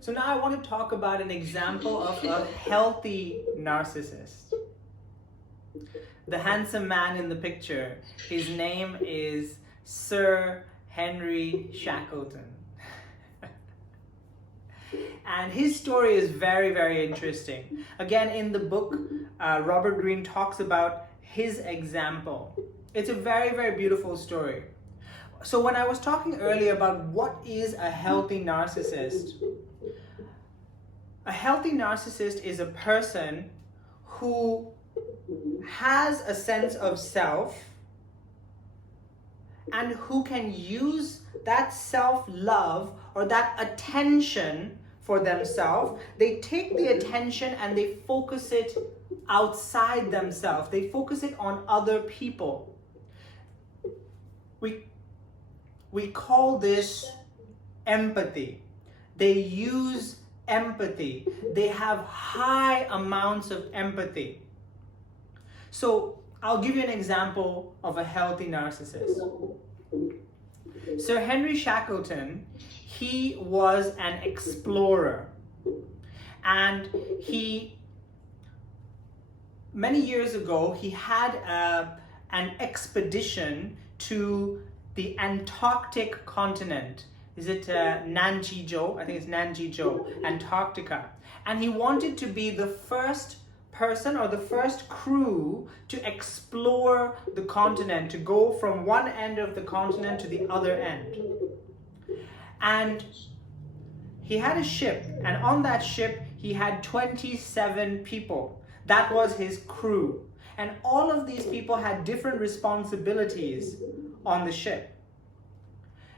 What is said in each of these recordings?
So now I want to talk about an example of a healthy narcissist. The handsome man in the picture, his name is Sir Henry Shackleton. And his story is very, very interesting. Again, in the book, Robert Greene talks about his example. It's a very, very beautiful story. So when I was talking earlier about what is a healthy narcissist, a healthy narcissist is a person who has a sense of self and who can use that self-love or that attention for themselves. They take the attention and they focus it outside themselves. They focus it on other people. We call this empathy. They use empathy. They have high amounts of empathy. So I'll give you an example of a healthy narcissist. Sir Henry Shackleton, he was an explorer, and many years ago he had an expedition to the Antarctic continent. Is it Nanjizhou? I think it's Nanjizhou, Antarctica. And he wanted to be the first person or the first crew to explore the continent, to go from one end of the continent to the other end. And he had a ship, and on that ship he had 27 people. That was his crew. And all of these people had different responsibilities on the ship.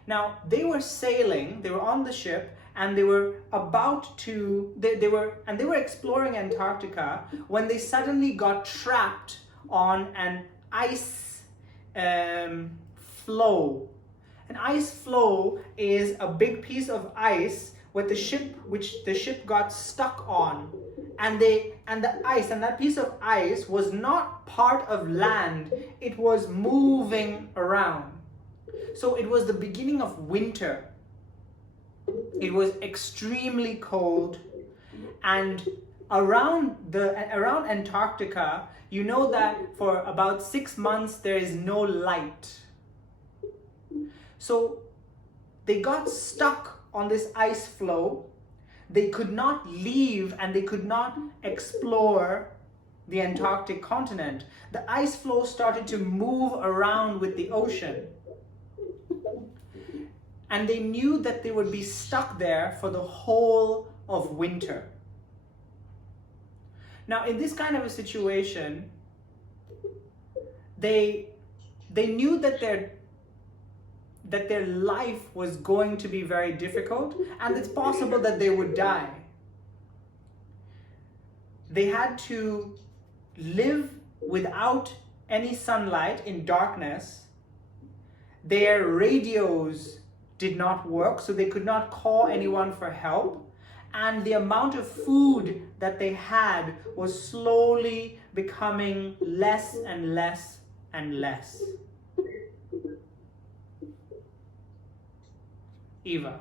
Now, they were sailing, they were on the ship, and they were about to, they were exploring Antarctica when they suddenly got trapped on an ice floe. An ice floe is a big piece of ice which the ship got stuck on, and that piece of ice was not part of land, it was moving around. So it was the beginning of winter. It was extremely cold, and around Antarctica, you know that for about 6 months there is no light. So they got stuck on this ice floe. They could not leave and they could not explore the Antarctic continent. The ice floe started to move around with the ocean. And they knew that they would be stuck there for the whole of winter. Now, in this kind of a situation, they knew that their life was going to be very difficult, and it's possible that they would die. They had to live without any sunlight in darkness. Their radios did not work, so they could not call anyone for help, and the amount of food that they had was slowly becoming less and less and less. Eva.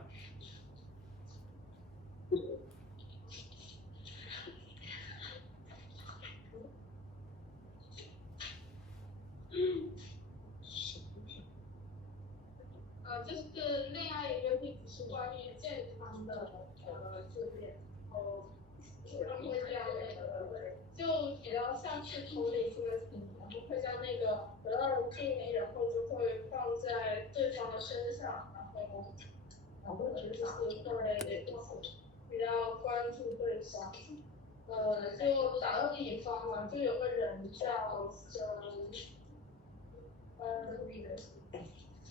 就是恋爱一个并不是关于健康的这点，然后会这样就比较像是同理心的情况，会将那个得到的注意，然后就会放在对方的身上，然后就是会比较关注对方。就打个比方嘛，就有个人叫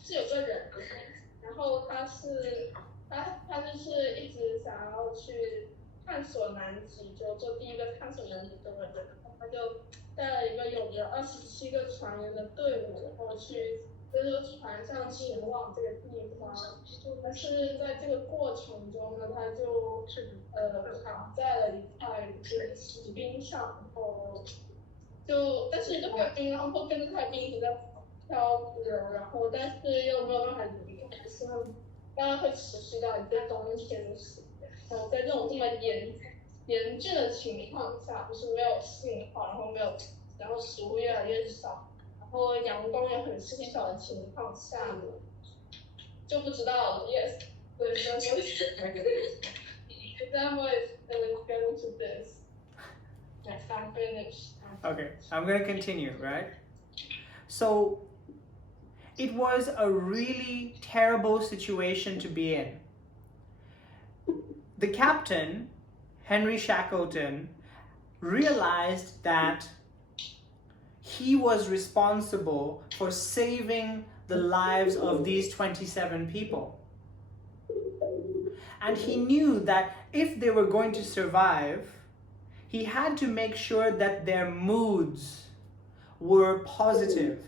是有个人，然后他就是一直想要去探索南极洲，做第一个探索南极洲的人，然后他就带了一个有着27个船员的队伍，然后去在这个船上前往这个地方。但是在这个过程中呢，他就躺在了一块就是冰上，然后但是这块冰，然后跟着块冰一直在漂浮，然后但是又没有办法移动，希望当然会持续到一个冬天的时间。在这那种这么严峻的情况下，就是没有信号，然后食物越来越少，然后阳光也很稀少的情况下，就不知道 yes the example is going to this. Yes, I'm finished. Okay, I'm going to continue, right? So it was a really terrible situation to be in. The captain, Henry Shackleton, realized that he was responsible for saving the lives of these 27 people. And he knew that if they were going to survive, he had to make sure that their moods were positive.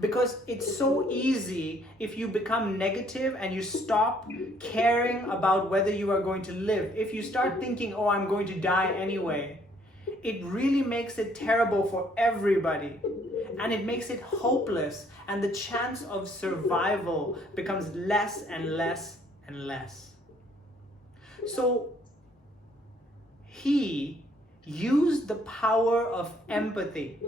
Because it's so easy if you become negative and you stop caring about whether you are going to live. If you start thinking, oh, I'm going to die anyway, it really makes it terrible for everybody. And it makes it hopeless. And the chance of survival becomes less and less and less. So he used the power of empathy.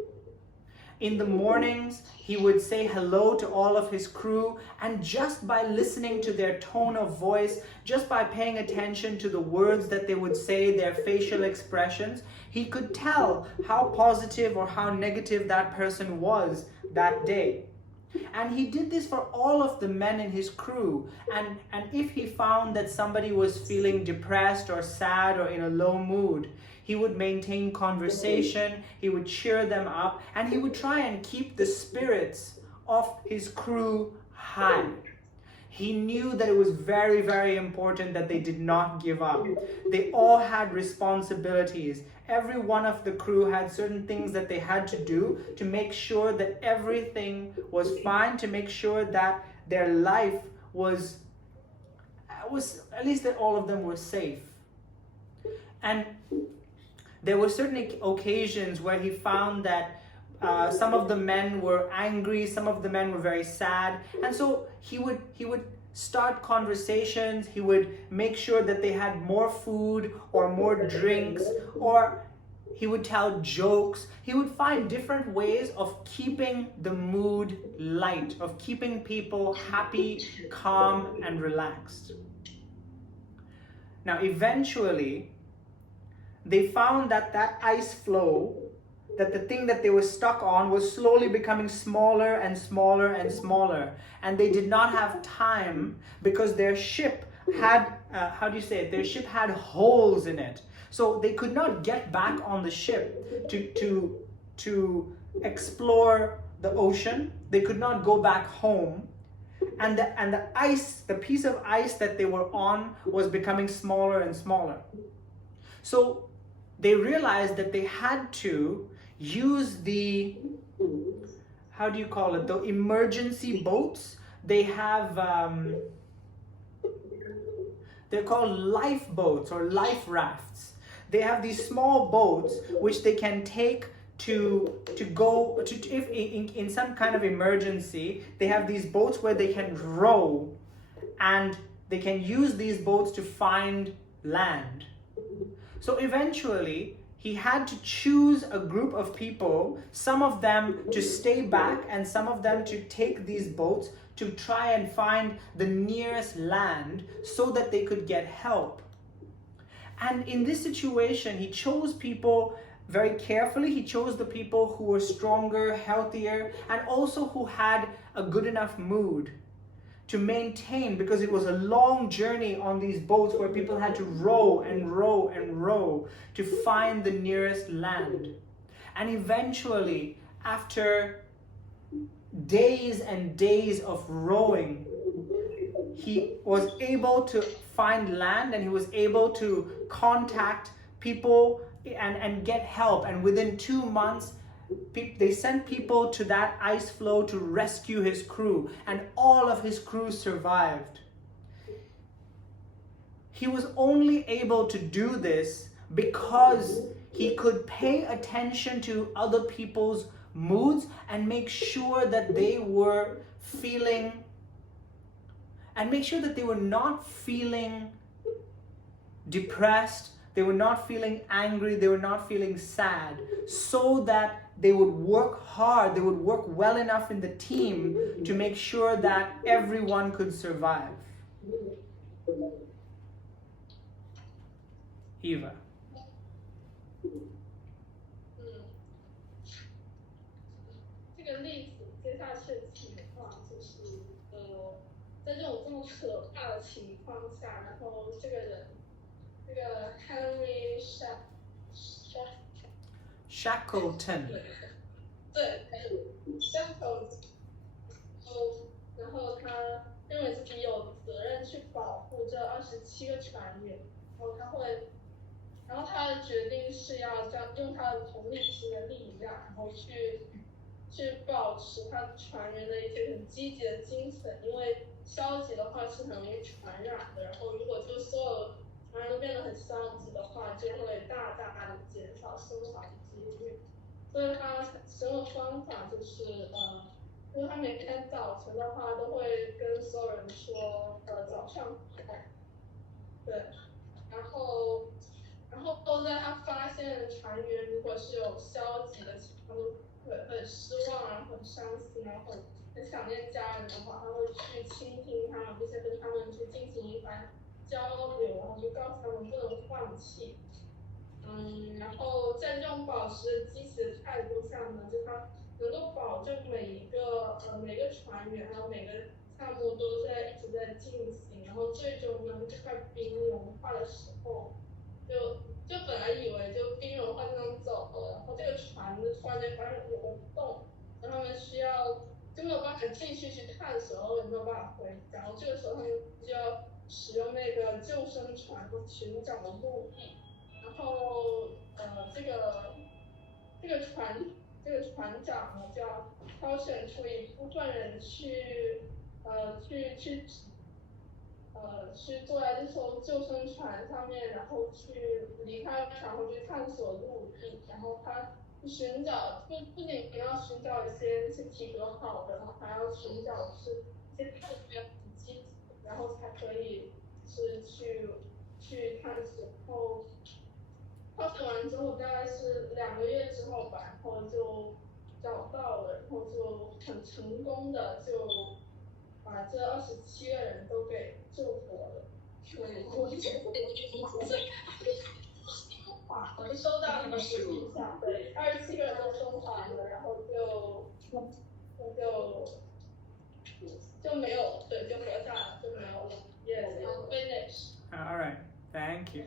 In the mornings, he would say hello to all of his crew, and just by listening to their tone of voice, just by paying attention to the words that they would say, their facial expressions, he could tell how positive or how negative that person was that day. And he did this for all of the men in his crew. And if he found that somebody was feeling depressed or sad or in a low mood, he would maintain conversation, he would cheer them up, and he would try and keep the spirits of his crew high. He knew that it was very, very important that they did not give up. They all had responsibilities. Every one of the crew had certain things that they had to do to make sure that everything was fine, to make sure that their life was at least that all of them were safe. And there were certain occasions where he found that some of the men were angry, some of the men were very sad, and so he would start conversations. He would make sure that they had more food or more drinks, or he would tell jokes. He would find different ways of keeping the mood light, of keeping people happy, calm, and relaxed. Now, eventually, they found that ice floe, that the thing that they were stuck on, was slowly becoming smaller and smaller and smaller. And they did not have time because their ship had, their ship had holes in it. So they could not get back on the ship to explore the ocean. They could not go back home. And the ice, the piece of ice that they were on, was becoming smaller and smaller. So they realized that they had to use the, the emergency boats. They have, they're called lifeboats or life rafts. They have these small boats which they can take to go to, if in some kind of emergency. They have these boats where they can row, and they can use these boats to find land. So eventually, he had to choose a group of people, some of them to stay back and some of them to take these boats to try and find the nearest land so that they could get help. And in this situation, he chose people very carefully. He chose the people who were stronger, healthier, and also who had a good enough mood to maintain, because it was a long journey on these boats where people had to row and row and row to find the nearest land. And eventually, after days and days of rowing, he was able to find land, and he was able to contact people and get help. And within 2 months, they sent people to that ice floe to rescue his crew, and all of his crew survived. He was only able to do this because he could pay attention to other people's moods and make sure that they were feeling, and make sure that they were not feeling depressed, they were not feeling angry, they were not feeling sad, so that they would work hard, they would work well enough in the team to make sure that everyone could survive. Eva. 这个例子接下去的情况就是，在这种这么可怕的情况下，然后这个人，这个 Henry Shackleton. 对 Shackleton，然后他认为自己有责任去保护这27个船员，然后他的决定是要用他的同理心的力量，然后去保持他船员的一些很积极的精神，因为消极的话是很容易传染的。然后如果就所有船员都变得很消极的话，就会大大的减少生还的几率。所以他使用的方法就是，因为他每天早晨的话都会跟所有人说，早上好，对，然后在他发现船员如果是有消极的情况，很失望啊，很伤心啊，很想念家人的话，他会去倾听他们，并且跟他们去进行一番交流，然后就告诉他们不能放弃。然后在这种保持积极的态度下呢，就他能够保证每个船员还有每个项目都一直在进行，然后最终呢，这块冰融化的时候，就本来以为就冰融化就能走了，然后这个船突然间发现有个洞，然后他们就没有办法继续去探索，然后也没有办法回家，然后这个时候他们就要使用那个救生船寻找陆地。然后这个船长呢，就要挑选出一部分人去坐在这艘救生船上面，然后去离开船后去探索陆地，然后他寻找不仅要寻找一些体格好的，然后还要寻找是一些态度要很积极，然后才可以是去探索。然后探索完之后大概是2个月之后吧，然后就找到了，然后就很成功的就把这27个人都给救活了。对，我们收到你的影响，对，27个人都生还了，然后就没有了，对，就活下来就没有了。Yes, it's finished. All right, thank you.